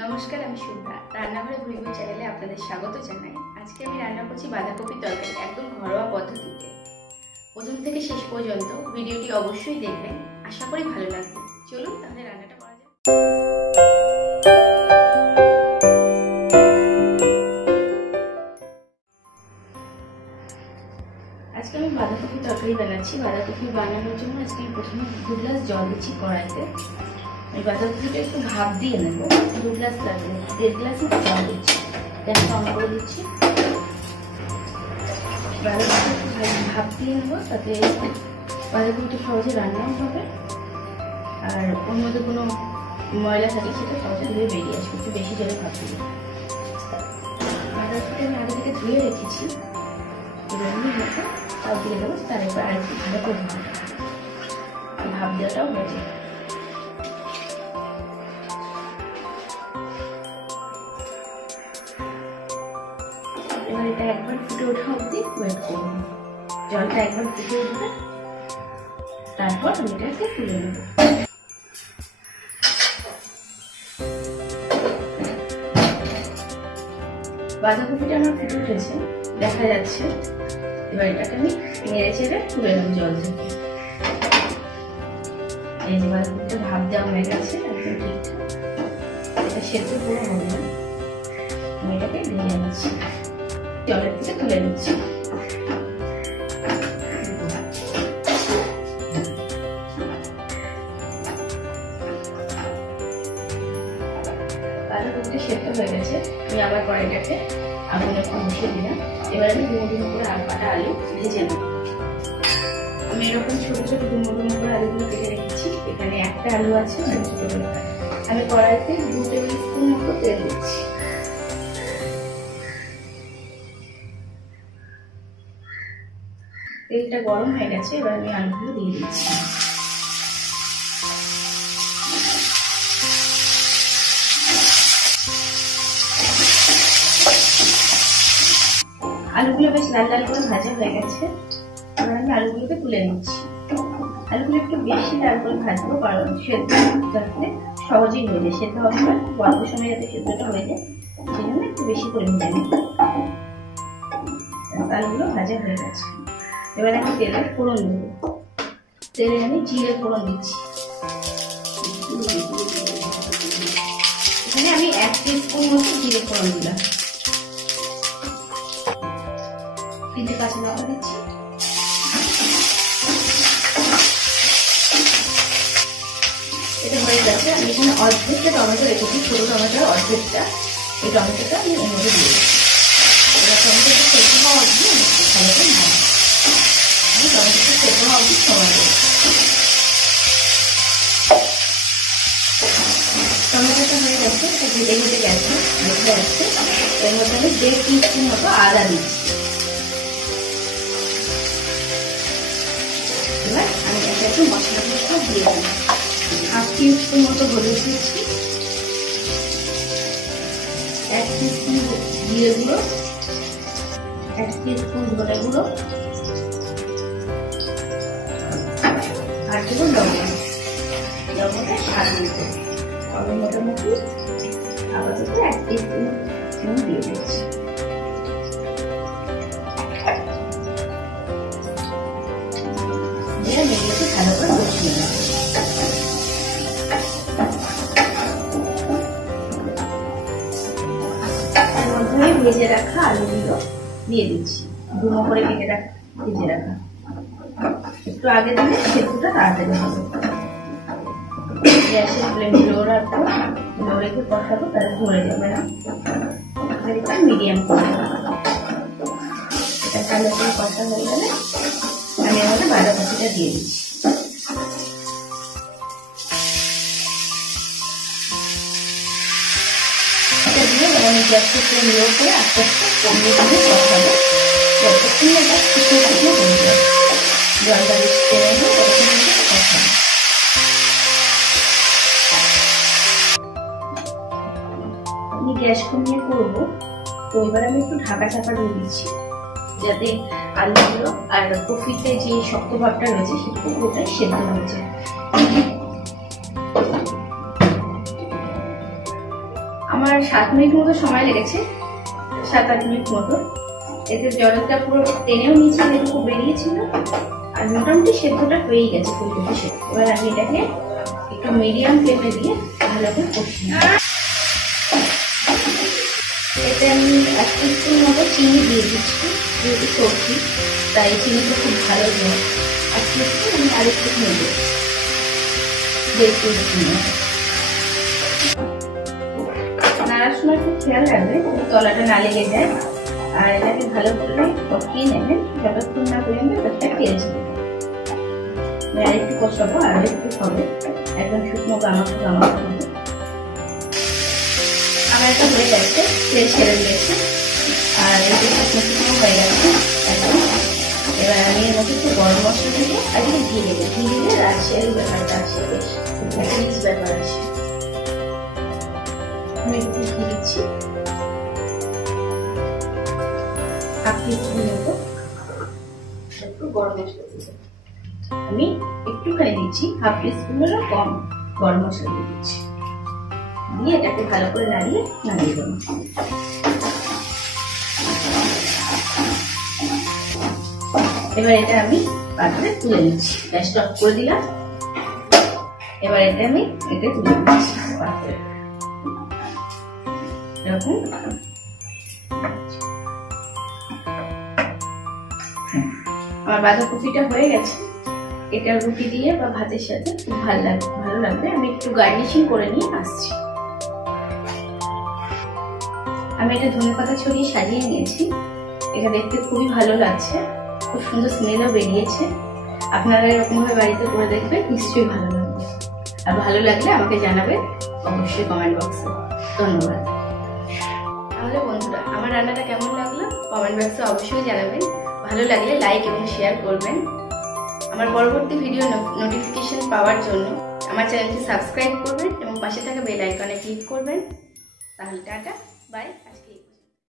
নমস্কার, আমি শুভ্রা। রান্নাঘরে ঘুরিঘুরি চ্যানেলে আপনাদের স্বাগত জানাই। আজকে আমি রান্না করছি বাঁধাকপির তরকারি, একদম ঘরোয়া পদ্ধতিতে। প্রথম থেকে শেষ পর্যন্ত ভিডিওটি অবশ্যই দেখবেন, আশা করি ভালো লাগবে। চলুন তাহলে রান্নাটা করা যাক। আজকে আমি বাঁধাকপির তরকারি বানাচ্ছি। বাঁধাকপি বানানোর জন্য আজকে আমি প্রথমে 2 গ্লাস জল দিচ্ছি কড়াইতে। আমি বাঁধাকপিটা একটু ভাপ দিয়ে নেব। 2 গ্লাস লাগবে, 1.5 গ্লাস জল দিচ্ছি। গ্যাসটা অন করে দিচ্ছি। বাঁধাকপিটা ভাপ দিয়ে নেবো, তাতে বাঁধাকপিটা সহজে রান্নাও হবে, আর ওর মধ্যে কোনো ময়লা থাকে সেটা সহজে ধুয়ে বেরিয়ে আসবে। একটু বেশি জলে ভাপ দিয়ে বাঁধাকপিটা আমি আগে থেকে ধুয়ে রেখেছি। এমনি মতো তাও দিয়ে দেবো, তার এবার আরেকটু ভালো করে ভাপ দেওয়াটাও হয়ে যায়। এবার এটা একবার ফুটে ওঠা অবধি ওয়েট করবো। জলটা একবার ফুটে উঠবে, তারপর আমি এটাকে তুলে নেব। বাঁধাকপিটা আমার ফুটে উঠেছে, দেখা যাচ্ছে। এবার এটাকে আমি নেড়ে চেড়ে তুলে নেব জল থেকে। এই যে বাঁধাকপিটা ভাপ দেওয়া হয়ে গেছে, একদম ঠিকঠাক। এটা সেদ্ধ পুরো হবে না, আমি এটাকে ভেঙে নিচ্ছি, জলের থেকে তুলে নিচ্ছি। বাঁধাকপিটা সেদ্ধ হয়ে গেছে, আমি আবার কড়াইটাকে আগুনে একটু বসিয়ে দিলাম। এবার আমি ডুমো ডুমো করে কাটা আলু ভেজে নেব। আমি এরকম ছোট ছোট ডুমো ডুমো করে আলুগুলো কেটে রেখেছি। এখানে একটা আলু আছে, ছোট করে আমি কড়াইতে 2 টেবিল স্পুন মতো তেল দিচ্ছি। তেলটা গরম হয়ে গেছে, এবার আমি আলুগুলো দিয়ে দিচ্ছি। আলুগুলো বেশ লাল লাল করে ভাজা হয়ে গেছে, এবার আমি আলুগুলোকে তুলে নিচ্ছি। আলুগুলো একটু বেশি লাল করে ভাজবো, কারণ সেদ্ধ যাতে সহজেই হয়ে যায়। সেদ্ধ হবে না, অল্প সময় যাতে সেদ্ধটা হয়ে যায়, সেই জন্য একটু বেশি করে ভেজে নিই। আলুগুলো ভাজা হয়ে গেছে, এবার আমি তেলে ফোড়ন দেবো। তেলে আমি জিরে ফোড়ন দিচ্ছি। এখানে আমি 1 টিস্পুন মতো জিরে ফোড়ন দিলাম। 3টে কাঁচা লঙ্কা দিচ্ছি। এটা হয়ে গেছে। আমি এখানে অর্ধেকটা টমেটো রেখেছি, ছোট টমেটোর অর্ধেকটা। এই টমেটোটা আমি এর মধ্যে দিয়ে দিচ্ছি। এবার টমেটোটা সেদ্ধ হওয়া অবধি আমি ভালো করে ভাজবো। আমি টমেটোটা সেদ্ধ হওয়া অবধি সময় দেবো। টমেটোটা হয়ে গেছে, এটা ঘেটে ঘেটে গেছে, ভেজে যাচ্ছে। এর মধ্যে আমি 1.5 টিস্পুন মতো আদা দিচ্ছি। এবার আমি এটা একটু মশলাগুলো সব দিয়ে দিই। 1/2 টিস্পুন মতো হলুদ দিচ্ছি, 1 টিস্পুন জিরে গুঁড়ো, 1 টিস্পুন ধনে গুঁড়ো, আর দেবো লবণ। লবণটা স্বাদ মতো, তবে মোটামুটি আপাতত 1 টিস্পুন দিয়ে দিচ্ছি। এগুলোকে ভালো করে বসিয়ে নেব। এর মধ্যে আমি ভেজে রাখা আলুগুলো দিয়ে দিচ্ছি, ডুমো করে কেটে রাখা ভেজে রাখা। একটু আগে দিলে সেদ্ধটা তাড়াতাড়ি হবে। গ্যাসের ফ্লেম লো রাখবো, লো রেখে কষাবো, তাহলে ধরে যাবে না। একটু মিডিয়াম করে এটা ভালো করে কষা হয়ে গেলে আমি এর মধ্যে বাঁধাকপিটা দিয়ে দিচ্ছি। এটা দিয়ে আমি গ্যাসের ফ্লেম লো করে আস্তে আস্তে কমিয়ে দিয়ে কষাবো, যতক্ষণ না এটা শুকনো শুকনো হয়ে যায়। জলটা বেশি করে নেবো, ততক্ষণ কষাবো। আমি গ্যাস কমিয়ে করবো, তো এবার আমি একটু ঢাকা চাপা দিয়ে দিচ্ছি, যাতে আলুগুলো আর কপিতে যে শক্ত ভাবটা রয়েছে সেটা পুরোটাই সেদ্ধ হয়ে যায়। আমার 7 মিনিট মতো সময় লেগেছে, 7-8 মিনিট মতো। এতে জলটা পুরো টেনেও নিয়েছে, যেটুকু বেরিয়েছিল, আর মোটামুটি সেদ্ধটা হয়েই গেছে ফুলকপি সেদ্ধ। এবার আমি এটাকে একটু মিডিয়াম ফ্লেমে দিয়ে ভালো করে কষি। এতে আমি 1 টিস্পুন মতো চিনি দিয়ে দিচ্ছি, যেহেতু সবজি তাই চিনিটা খুব ভালো দেয়। 1 টিস্পুন আমি আরেকটু নেব, 1.5 টিস্পুন। নাড়ার সময় একটু খেয়াল রাখবে তলাটা না লেগে যায়, আর এটাকে ভালো করে কষিয়ে নেবেন যতক্ষণ না পর্যন্ত এটা তেল ছেড়ে। আর একটু কষাবো, আর একটু হবে, একদম শুকনো গামাখা গামাখা হবে। আমার একটা হয়ে যাচ্ছে, তেল ছেড়ে দিয়েছে, আর একটু শুকনো শুকনো হয়ে গেছে একদম। এবার আমি এর মধ্যে একটু গরম মশলা দেবো, আর একটু ঘি দেবো। ঘি দিলে রাজশাহী ব্যাপারটা আছে, বেশ রিচ ব্যাপার আছে। আমি একটু ঘি দিচ্ছি, 1/2 টিস্পুন মতো। একটু গরম মশলা দিচ্ছি, আমি একটুখানি দিচ্ছি, 1/2 টিস্পুনেরও কম গরম মশলা দিয়ে দিচ্ছি। দিয়ে এটাকে ভালো করে নাড়িয়ে দেবো। এবার এটা আমি পাত্রে তুলে নিচ্ছি, গ্যাসটা অফ করে দিলাম। এবার এটা আমি তুলে নিচ্ছি পাত্রে, এরকম। আমার বাঁধাকপিটা হয়ে গেছে, এটা রুটি দিয়ে বা ভাতের সাথে খুব ভালো লাগবে। আমি একটু গার্নিশিং করে নিয়ে আসছি। আমি এটা ধনেপাতা ছড়িয়ে সাজিয়ে নিয়েছি, এটা দেখতে খুবই ভালো লাগছে, খুব সুন্দর স্মেলও বেরিয়েছে। আপনারা এরকম ভাবে বাড়িতে করে দেখবেন, নিশ্চয়ই ভালো লাগবে। আর ভালো লাগলে আমাকে জানাবেন অবশ্যই কমেন্ট বক্সে। ধন্যবাদ। তাহলে বন্ধুরা, আমার রান্নাটা কেমন লাগলো কমেন্ট বক্সে অবশ্যই জানাবেন। ভালো লাগলে লাইক এবং শেয়ার করবেন। আমার পরবর্তী ভিডিও নোটিফিকেশন পাওয়ার জন্য আমার চ্যানেলটি সাবস্ক্রাইব করবেন এবং পাশে থাকা বেল আইকনে ক্লিক করবেন। তাহলে টাটা, বাই। আজকে